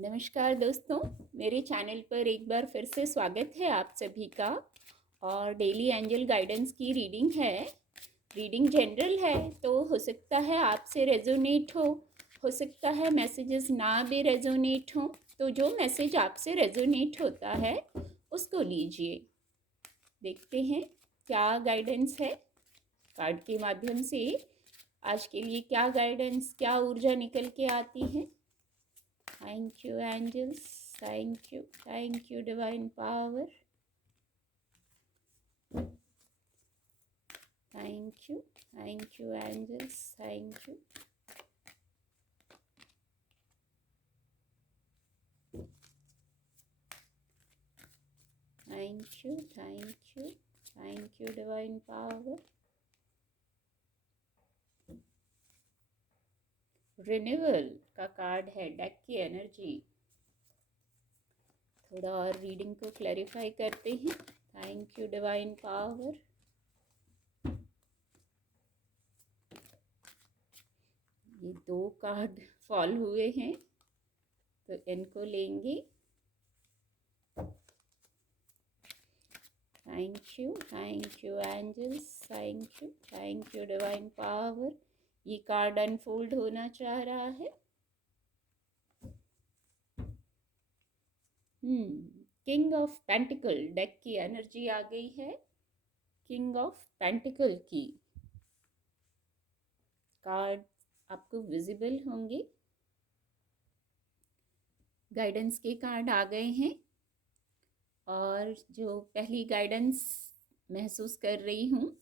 नमस्कार दोस्तों, मेरे चैनल पर एक बार फिर से स्वागत है आप सभी का। और डेली एंजल गाइडेंस की रीडिंग है। रीडिंग जनरल है, तो हो सकता है आपसे रेजोनेट हो सकता है मैसेजेस ना भी रेजोनेट हो। तो जो मैसेज आपसे रेजोनेट होता है उसको लीजिए। देखते हैं क्या गाइडेंस है कार्ड के माध्यम से। आज के लिए क्या गाइडेंस, क्या ऊर्जा निकल के आती है। Thank you, angels. Thank you, divine power. Thank you, angels. Thank you. Thank you, divine power. Renewal का कार्ड है, डेक की एनर्जी। थोड़ा और रीडिंग को क्लैरिफाई करते हैं। Thank you divine power. ये 2 कार्ड फॉल हुए हैं तो इनको लेंगे। Thank you angels. Thank you divine power. ये कार्ड अनफोल्ड होना चाह रहा है। किंग ऑफ पेंटिकल, डेक की एनर्जी आ गई है। किंग ऑफ पेंटिकल की कार्ड आपको विजिबल होंगे। गाइडेंस के कार्ड आ गए हैं। और जो पहली गाइडेंस महसूस कर रही हूँ,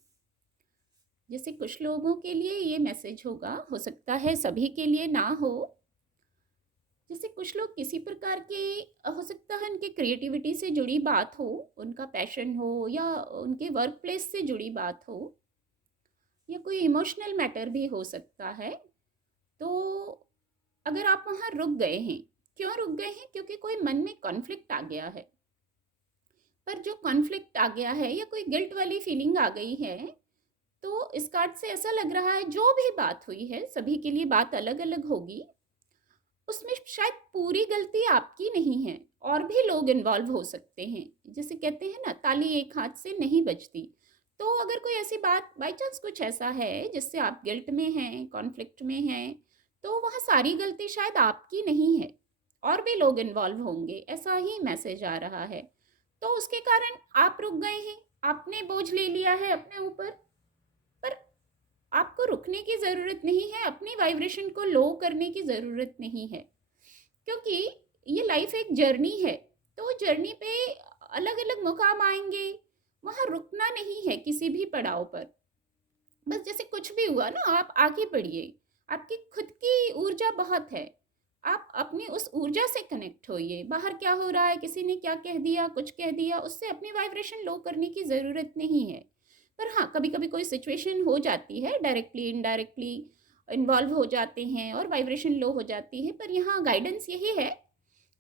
जैसे कुछ लोगों के लिए ये मैसेज होगा, हो सकता है सभी के लिए ना हो। जैसे कुछ लोग किसी प्रकार के, हो सकता है उनके क्रिएटिविटी से जुड़ी बात हो, उनका पैशन हो, या उनके वर्क प्लेस से जुड़ी बात हो, या कोई इमोशनल मैटर भी हो सकता है। तो अगर आप वहाँ रुक गए हैं, क्यों रुक गए हैं? क्योंकि कोई मन में कॉन्फ्लिक्ट आ गया है। पर जो कॉन्फ्लिक्ट आ गया है या कोई गिल्ट वाली फीलिंग आ गई है, तो इस कार्ड से ऐसा लग रहा है जो भी बात हुई है, सभी के लिए बात अलग अलग होगी, उसमें शायद पूरी गलती आपकी नहीं है, और भी लोग इन्वॉल्व हो सकते हैं। जैसे कहते हैं ना, ताली एक हाथ से नहीं बजती। तो अगर कोई ऐसी बात बाई चांस कुछ ऐसा है जिससे आप गिल्ट में हैं, कॉन्फ्लिक्ट में हैं, तो वहाँ सारी गलती शायद आपकी नहीं है, और भी लोग इन्वॉल्व होंगे, ऐसा ही मैसेज आ रहा है। तो उसके कारण आप रुक गए हैं, आपने बोझ ले लिया है अपने ऊपर। पर आपको रुकने की ज़रूरत नहीं है, अपनी वाइब्रेशन को लो करने की ज़रूरत नहीं है, क्योंकि ये लाइफ एक जर्नी है। तो जर्नी पे अलग अलग मुकाम आएंगे, वहाँ रुकना नहीं है किसी भी पड़ाव पर। बस जैसे कुछ भी हुआ ना, आप आगे बढ़िए। आपकी खुद की ऊर्जा बहुत है, आप अपनी उस ऊर्जा से कनेक्ट होइए। बाहर क्या हो रहा है, किसी ने क्या कह दिया, कुछ कह दिया, उससे अपनी वाइब्रेशन लो करने की ज़रूरत नहीं है। पर हाँ, कभी कभी कोई सिचुएशन हो जाती है, डायरेक्टली इनडायरेक्टली इन्वॉल्व हो जाते हैं और वाइब्रेशन लो हो जाती है। पर यहाँ गाइडेंस यही है,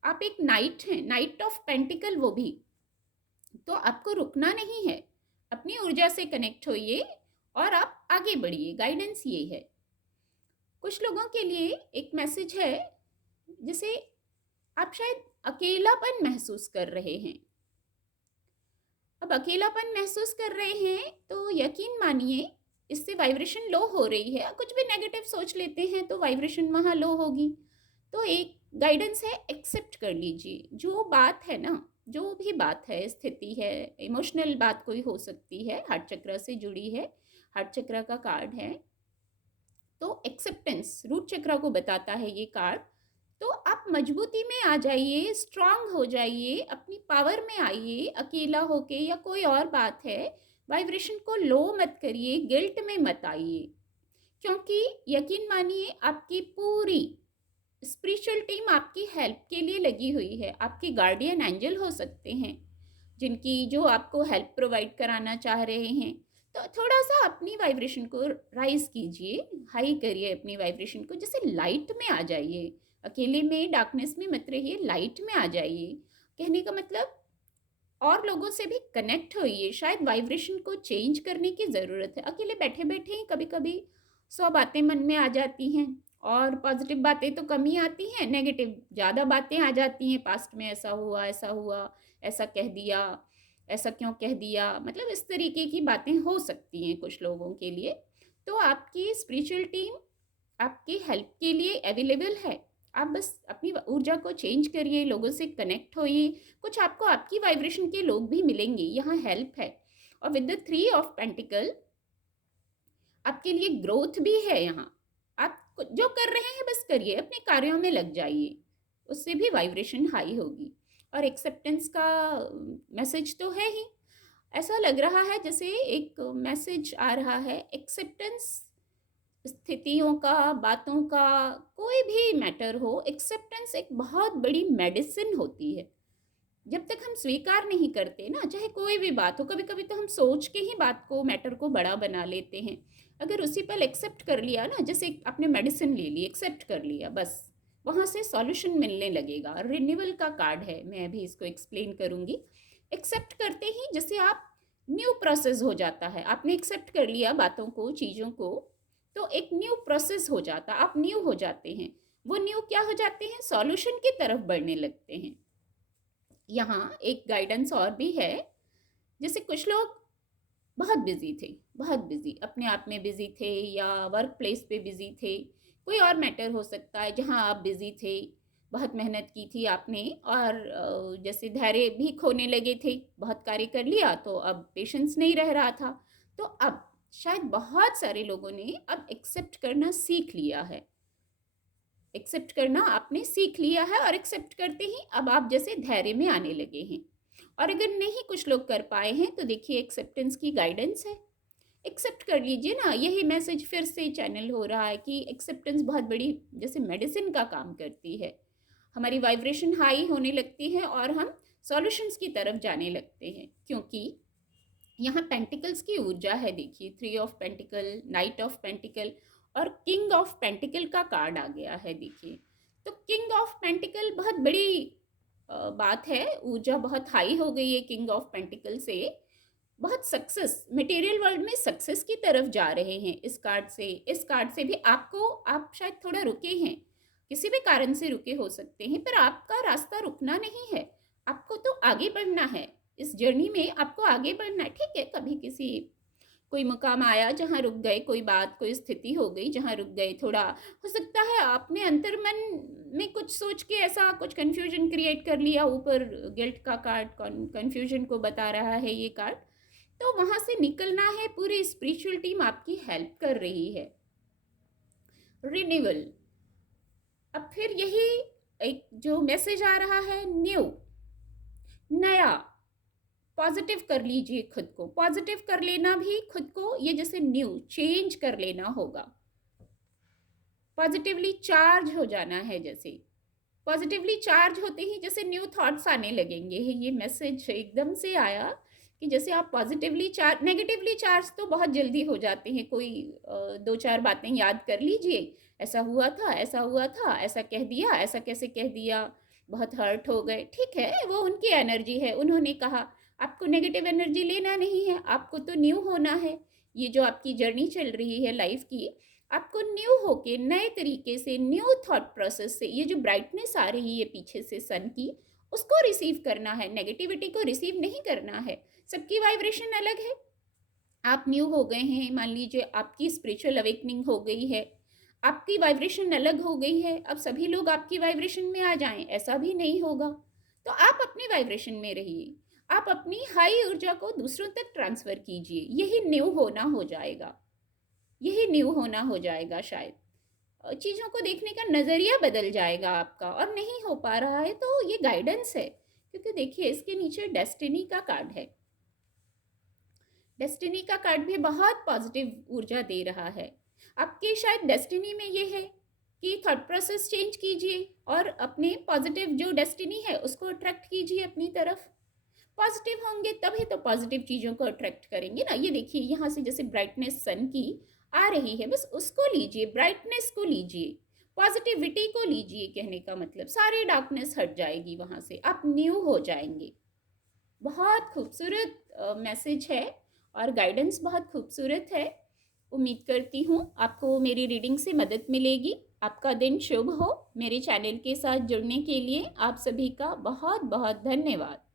आप एक नाइट हैं, नाइट ऑफ पेंटिकल वो भी। तो आपको रुकना नहीं है, अपनी ऊर्जा से कनेक्ट होइए और आप आगे बढ़िए। गाइडेंस ये है। कुछ लोगों के लिए एक मैसेज है, जिसे आप शायद अकेलापन महसूस कर रहे हैं। अब अकेलापन महसूस कर रहे हैं तो यकीन मानिए, इससे वाइब्रेशन लो हो रही है। कुछ भी नेगेटिव सोच लेते हैं तो वाइब्रेशन वहाँ लो होगी। तो एक गाइडेंस है, एक्सेप्ट कर लीजिए जो बात है ना, जो भी बात है, स्थिति है, इमोशनल बात कोई हो सकती है, हार्ट चक्र से जुड़ी है, हार्ट चक्र का कार्ड है। तो एक्सेप्टेंस रूट चक्र को बताता है ये कार्ड। तो आप मजबूती में आ जाइए, स्ट्रांग हो जाइए, अपनी पावर में आइए। अकेला होके या कोई और बात है, वाइब्रेशन को लो मत करिए, गिल्ट में मत आइए। क्योंकि यकीन मानिए, आपकी पूरी स्पिरिचुअल टीम आपकी हेल्प के लिए लगी हुई है। आपके गार्डियन एंजल हो सकते हैं, जिनकी जो आपको हेल्प प्रोवाइड कराना चाह रहे हैं। तो थोड़ा सा अपनी वाइब्रेशन को राइज कीजिए, हाई करिए अपनी वाइब्रेशन को, जैसे लाइट में आ जाइए। अकेले में डार्कनेस में मत रहिए, लाइट में आ जाइए। कहने का मतलब, और लोगों से भी कनेक्ट होइए। शायद वाइब्रेशन को चेंज करने की ज़रूरत है। अकेले बैठे बैठे ही कभी कभी 100 बातें मन में आ जाती हैं, और पॉजिटिव बातें तो कम ही आती हैं, नेगेटिव ज़्यादा बातें आ जाती हैं। पास्ट में ऐसा हुआ, ऐसा कह दिया, ऐसा क्यों कह दिया, मतलब इस तरीके की बातें हो सकती हैं कुछ लोगों के लिए। तो आपकी स्पिरिचुअल टीम आपकी हेल्प के लिए अवेलेबल है। आप बस अपनी ऊर्जा को चेंज करिए, लोगों से कनेक्ट होइए, कुछ आपको आपकी वाइब्रेशन के लोग भी मिलेंगे, यहाँ हेल्प है। और विद द 3 ऑफ पेंटिकल आपके लिए ग्रोथ भी है। यहाँ आप जो कर रहे हैं बस करिए, अपने कार्यों में लग जाइए, उससे भी वाइब्रेशन हाई होगी। और एक्सेप्टेंस का मैसेज तो है ही। ऐसा लग रहा है जैसे एक मैसेज आ रहा है, एक्सेप्टेंस स्थितियों का, बातों का, कोई भी मैटर हो, एक्सेप्टेंस एक बहुत बड़ी मेडिसिन होती है। जब तक हम स्वीकार नहीं करते ना, चाहे कोई भी बात हो, कभी कभी तो हम सोच के ही बात को, मैटर को बड़ा बना लेते हैं। अगर उसी पल एक्सेप्ट कर लिया ना, जैसे आपने मेडिसिन ले ली, एक्सेप्ट कर लिया, बस वहाँ से सॉल्यूशन मिलने लगेगा। रिन्यूअल का कार्ड है, मैं अभी इसको एक्सप्लेन करूँगी। एक्सेप्ट करते ही जैसे आप न्यू प्रोसेस हो जाता है, आपने एक्सेप्ट कर लिया बातों को, चीज़ों को, तो एक न्यू प्रोसेस हो जाता, आप न्यू हो जाते हैं। वो न्यू क्या हो जाते हैं, सॉल्यूशन की तरफ बढ़ने लगते हैं। यहाँ एक गाइडेंस और भी है। जैसे कुछ लोग बहुत बिजी थे, बहुत बिजी, अपने आप में बिजी थे, या वर्क प्लेस पे बिजी थे, कोई और मैटर हो सकता है जहाँ आप बिजी थे, बहुत मेहनत की थी आपने, और जैसे धैर्य भी खोने लगे थे, बहुत कार्य कर लिया तो अब पेशेंस नहीं रह रहा था। तो अब शायद बहुत सारे लोगों ने अब एक्सेप्ट करना सीख लिया है। एक्सेप्ट करना आपने सीख लिया है, और एक्सेप्ट करते ही अब आप जैसे धैर्य में आने लगे हैं। और अगर नहीं कुछ लोग कर पाए हैं तो देखिए एक्सेप्टेंस की गाइडेंस है, एक्सेप्ट कर लीजिए ना। यही मैसेज फिर से चैनल हो रहा है कि एक्सेप्टेंस बहुत बड़ी जैसे मेडिसिन का काम करती है। हमारी वाइब्रेशन हाई होने लगती है और हम सॉल्यूशंस की तरफ जाने लगते हैं, क्योंकि यहाँ पेंटिकल्स की ऊर्जा है। देखिए 3 of pentacle, night of pentacle और किंग ऑफ पेंटिकल का कार्ड आ गया है। देखिए तो किंग ऑफ पेंटिकल बहुत बड़ी बात है, ऊर्जा बहुत हाई हो गई है किंग ऑफ पेंटिकल से। बहुत सक्सेस, मटेरियल वर्ल्ड में सक्सेस की तरफ जा रहे हैं इस कार्ड से। इस कार्ड से भी आपको, आप शायद थोड़ा रुके हैं, किसी भी कारण से रुके हो सकते हैं, पर आपका रास्ता रुकना नहीं है, आपको तो आगे बढ़ना है। इस जर्नी में आपको आगे बढ़ना है। ठीक है, कभी किसी कोई मुकाम आया जहाँ रुक गए, कोई बात, कोई स्थिति हो गई जहाँ रुक गए, थोड़ा हो सकता है आपने अंतर्मन में कुछ सोच के ऐसा कुछ कंफ्यूजन क्रिएट कर लिया। ऊपर गिल्ट का कार्ड कंफ्यूजन को बता रहा है ये कार्ड, तो वहां से निकलना है। पूरी स्पिरिचुअल टीम आपकी हेल्प कर रही है। रिन्यूअल, अब फिर यही एक जो मैसेज आ रहा है, न्यू, नया, पॉजिटिव कर लीजिए खुद को, पॉजिटिव कर लेना भी खुद को, ये जैसे न्यू चेंज कर लेना होगा, पॉजिटिवली चार्ज हो जाना है। जैसे पॉजिटिवली चार्ज होते ही जैसे न्यू थॉट्स आने लगेंगे। ये मैसेज एकदम से आया कि जैसे आप पॉजिटिवली चार्ज, नेगेटिवली चार्ज तो बहुत जल्दी हो जाते हैं। कोई 2-4 बातें याद कर लीजिए, ऐसा हुआ था, ऐसा हुआ था, ऐसा कह दिया, ऐसा कैसे कह दिया, बहुत हर्ट हो गए। ठीक है, वो उनकी एनर्जी है, उन्होंने कहा। आपको नेगेटिव एनर्जी लेना नहीं है, आपको तो न्यू होना है। ये जो आपकी जर्नी चल रही है लाइफ की, आपको न्यू होके नए तरीके से, न्यू थॉट प्रोसेस से, ये जो ब्राइटनेस आ रही है पीछे से सन की, उसको रिसीव करना है, नेगेटिविटी को रिसीव नहीं करना है। सबकी वाइब्रेशन अलग है। आप न्यू हो गए हैं, मान लीजिए आपकी स्पिरिचुअल अवेकनिंग हो गई है, आपकी वाइब्रेशन अलग हो गई है, अब सभी लोग आपकी वाइब्रेशन में आ जाएं, ऐसा भी नहीं होगा। तो आप अपनी वाइब्रेशन में रहिए, आप अपनी हाई ऊर्जा को दूसरों तक ट्रांसफर कीजिए। यही न्यू होना हो जाएगा, यही न्यू होना हो जाएगा। शायद चीज़ों को देखने का नज़रिया बदल जाएगा आपका। और नहीं हो पा रहा है तो ये गाइडेंस है, क्योंकि देखिए इसके नीचे डेस्टिनी का कार्ड है। डेस्टिनी का कार्ड भी बहुत पॉजिटिव ऊर्जा दे रहा है। आपके शायद डेस्टिनी में ये है कि थॉट प्रोसेस चेंज कीजिए और अपने पॉजिटिव जो डेस्टिनी है उसको अट्रैक्ट कीजिए अपनी तरफ। पॉजिटिव होंगे तभी तो पॉजिटिव चीज़ों को अट्रैक्ट करेंगे ना। ये देखिए यहाँ से जैसे ब्राइटनेस सन की आ रही है, बस उसको लीजिए, ब्राइटनेस को लीजिए, पॉजिटिविटी को लीजिए। कहने का मतलब सारी डार्कनेस हट जाएगी वहाँ से, आप न्यू हो जाएंगे। बहुत खूबसूरत मैसेज है और गाइडेंस बहुत खूबसूरत है। उम्मीद करती हूँ आपको मेरी रीडिंग से मदद मिलेगी। आपका दिन शुभ हो। मेरे चैनल के साथ जुड़ने के लिए आप सभी का बहुत बहुत धन्यवाद।